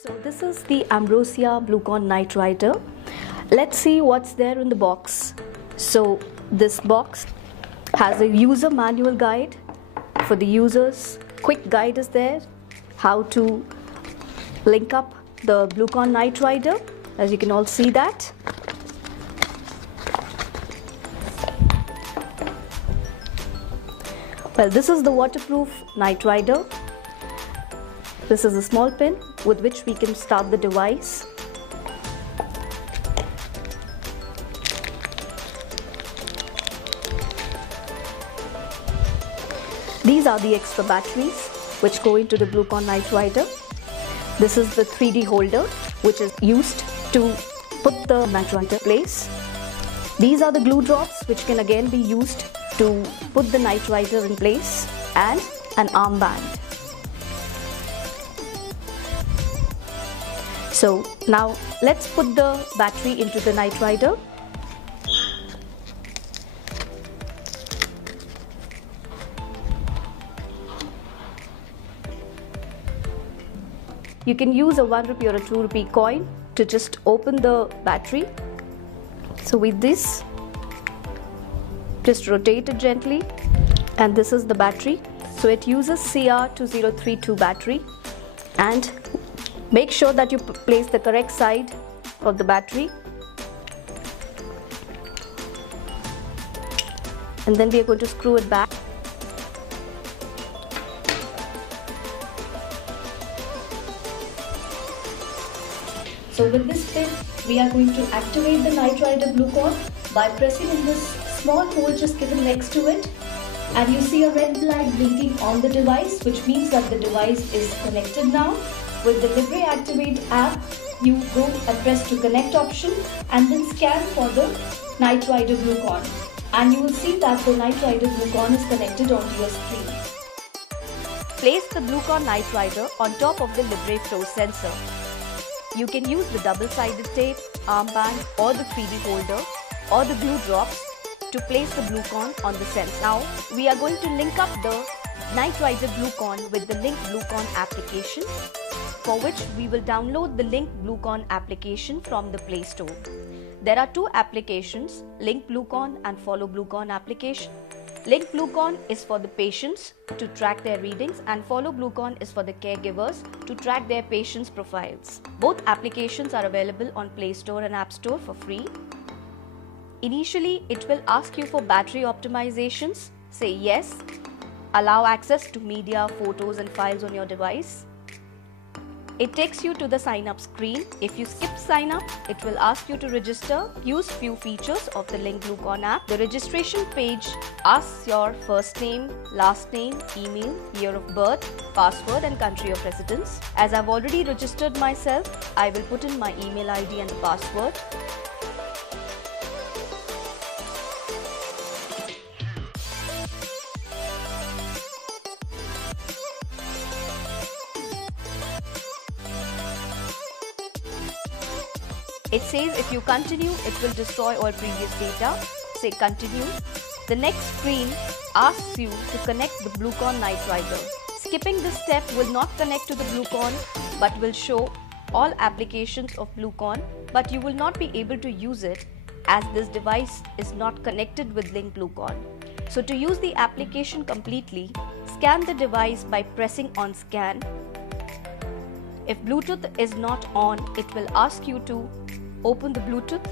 So this is the Ambrosia Bluecon Night Rider. Let's see what's there in the box. So this box has a user manual guide for the users. Quick guide is there, how to link up the Bluecon Night Rider, as you can all see that. Well, this is the waterproof Night Rider. This is a small pin with which we can start the device. These are the extra batteries which go into the Bluecon Night Rider. This is the 3D holder which is used to put the Night Rider in place. These are the glue drops which can again be used to put the Night Rider in place, and an armband. So now let's put the battery into the Night Rider. You can use a 1 rupee or a 2 rupee coin to just open the battery. So with this, just rotate it gently, and this is the battery. So it uses CR2032 battery, and make sure that you place the correct side of the battery. And then we are going to screw it back. So with this pin, we are going to activate the Night Rider Bluecon by pressing in this small hole just given next to it. And you see a red light blinking on the device, which means that the device is connected now. With the Libre Activate app, you go and press to connect option and then scan for the Night Rider Bluecon. And you will see that the Night Rider Bluecon is connected onto your screen. Place the Bluecon Night Rider on top of the Libre Flow sensor. You can use the double-sided tape, armband or the 3D holder or the glue drops to place the Bluecon on the sensor. Now we are going to link up the Night Rider Bluecon with the Link Bluecon application, for which we will download the Link Bluecon application from the Play Store. There are two applications, Link Bluecon and Follow Bluecon application. Link Bluecon is for the patients to track their readings, and Follow Bluecon is for the caregivers to track their patients' profiles. Both applications are available on Play Store and App Store for free. Initially, it will ask you for battery optimizations. Say yes. Allow access to media, photos and files on your device. It takes you to the sign up screen. If you skip sign up, it will ask you to register. Use few features of the Link Bluecon app. The registration page asks your first name, last name, email, year of birth, password and country of residence. As I've already registered myself, I will put in my email ID and the password. It says if you continue, it will destroy all previous data. Say continue. The next screen asks you to connect the Bluecon Night Rider. Skipping this step will not connect to the Bluecon, but will show all applications of Bluecon, but you will not be able to use it as this device is not connected with Link Bluecon. So to use the application completely, scan the device by pressing on scan. If Bluetooth is not on, it will ask you to open the Bluetooth,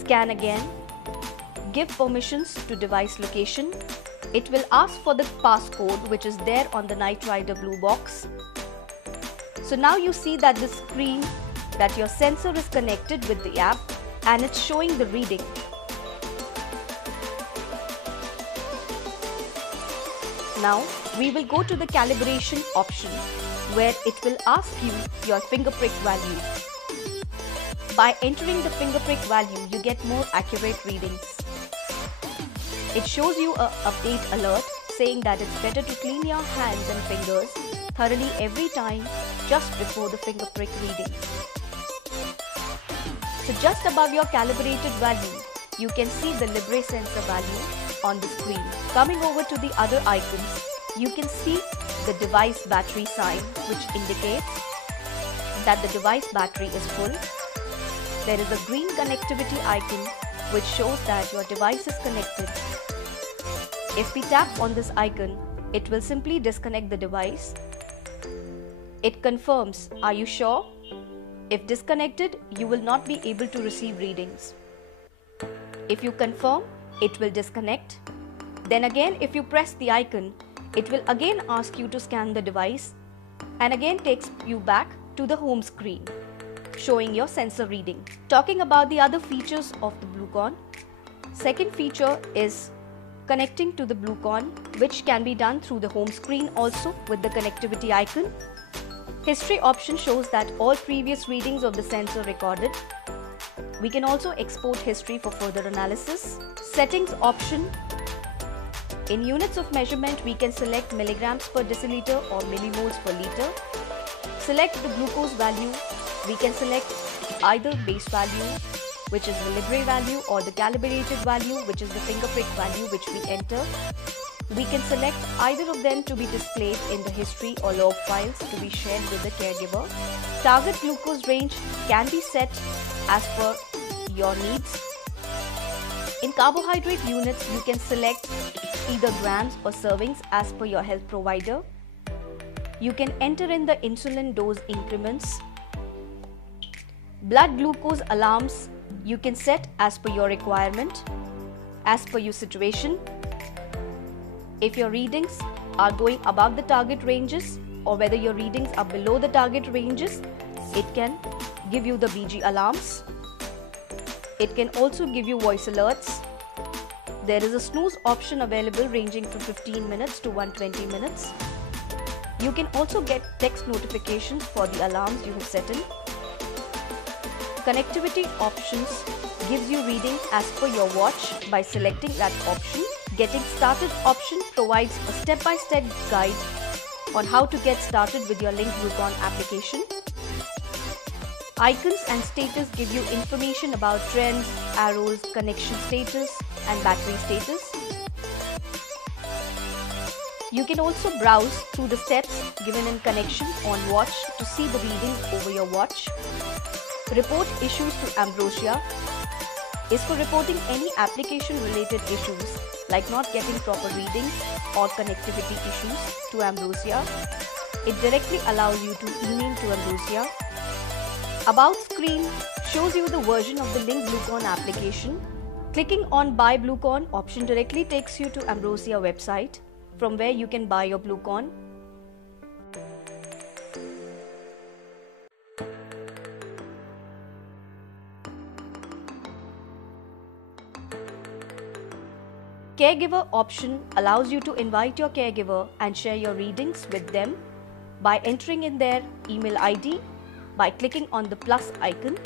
scan again, give permissions to device location. It will ask for the passcode which is there on the Night Rider Blue box. So now you see that the screen that your sensor is connected with the app and it's showing the reading. Now we will go to the calibration option, where it will ask you your finger prick value. By entering the finger prick value, you get more accurate readings. It shows you an update alert saying that it's better to clean your hands and fingers thoroughly every time just before the finger prick reading. So just above your calibrated value, you can see the Libre sensor value on the screen. Coming over to the other icons, you can see the device battery sign, which indicates that the device battery is full. There is a green connectivity icon which shows that your device is connected. If we tap on this icon, it will simply disconnect the device. It confirms, "Are you sure?" If disconnected, you will not be able to receive readings. If you confirm, it will disconnect. Then again, if you press the icon, it will again ask you to scan the device and again takes you back to the home screen, showing your sensor reading. Talking about the other features of the Bluecon, second feature is connecting to the Bluecon, which can be done through the home screen also with the connectivity icon. History option shows that all previous readings of the sensor recorded. We can also export history for further analysis. Settings option. In units of measurement, we can select milligrams per deciliter or millimoles per liter. Select the glucose value. We can select either base value, which is the Libre value, or the calibrated value, which is the finger prick value which we enter. We can select either of them to be displayed in the history or log files to be shared with the caregiver. Target glucose range can be set as per your needs. In carbohydrate units, you can select either grams or servings as per your health provider. You can enter in the insulin dose increments. Blood glucose alarms you can set as per your requirement, as per your situation. If your readings are going above the target ranges or whether your readings are below the target ranges, it can give you the BG alarms. It can also give you voice alerts. There is a snooze option available ranging from 15 minutes to 120 minutes. You can also get text notifications for the alarms you have set in. Connectivity options gives you reading as per your watch by selecting that option. Getting started option provides a step-by-step guide on how to get started with your Link Bluecon application. Icons and status give you information about trends, arrows, connection status and battery status. You can also browse through the steps given in connection on watch to see the readings over your watch. Report issues to Ambrosia is for reporting any application related issues like not getting proper readings or connectivity issues to Ambrosia. It directly allows you to email to Ambrosia. About screen shows you the version of the Link Bluecon application. Clicking on Buy Bluecon option directly takes you to Ambrosia website from where you can buy your Bluecon. Caregiver option allows you to invite your caregiver and share your readings with them by entering in their email ID. By clicking on the plus icon,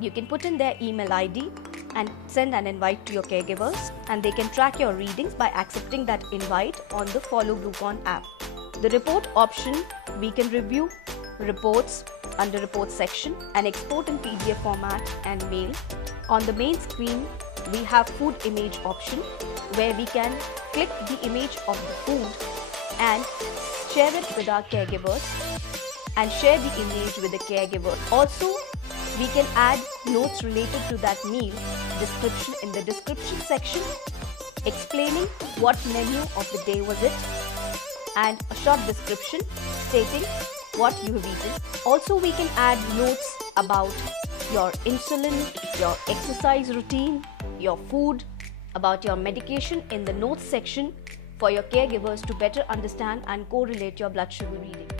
you can put in their email ID and send an invite to your caregivers, and they can track your readings by accepting that invite on the Follow Bluecon app. The report option, we can review reports under report section and export in PDF format and mail. On the main screen, we have food image option where we can click the image of the food and share it with our caregivers and share the image with the caregiver. Also, we can add notes related to that meal description in the description section, explaining what menu of the day was it and a short description stating what you have eaten. Also, we can add notes about your insulin, your exercise routine, your food, about your medication in the notes section for your caregivers to better understand and correlate your blood sugar readings.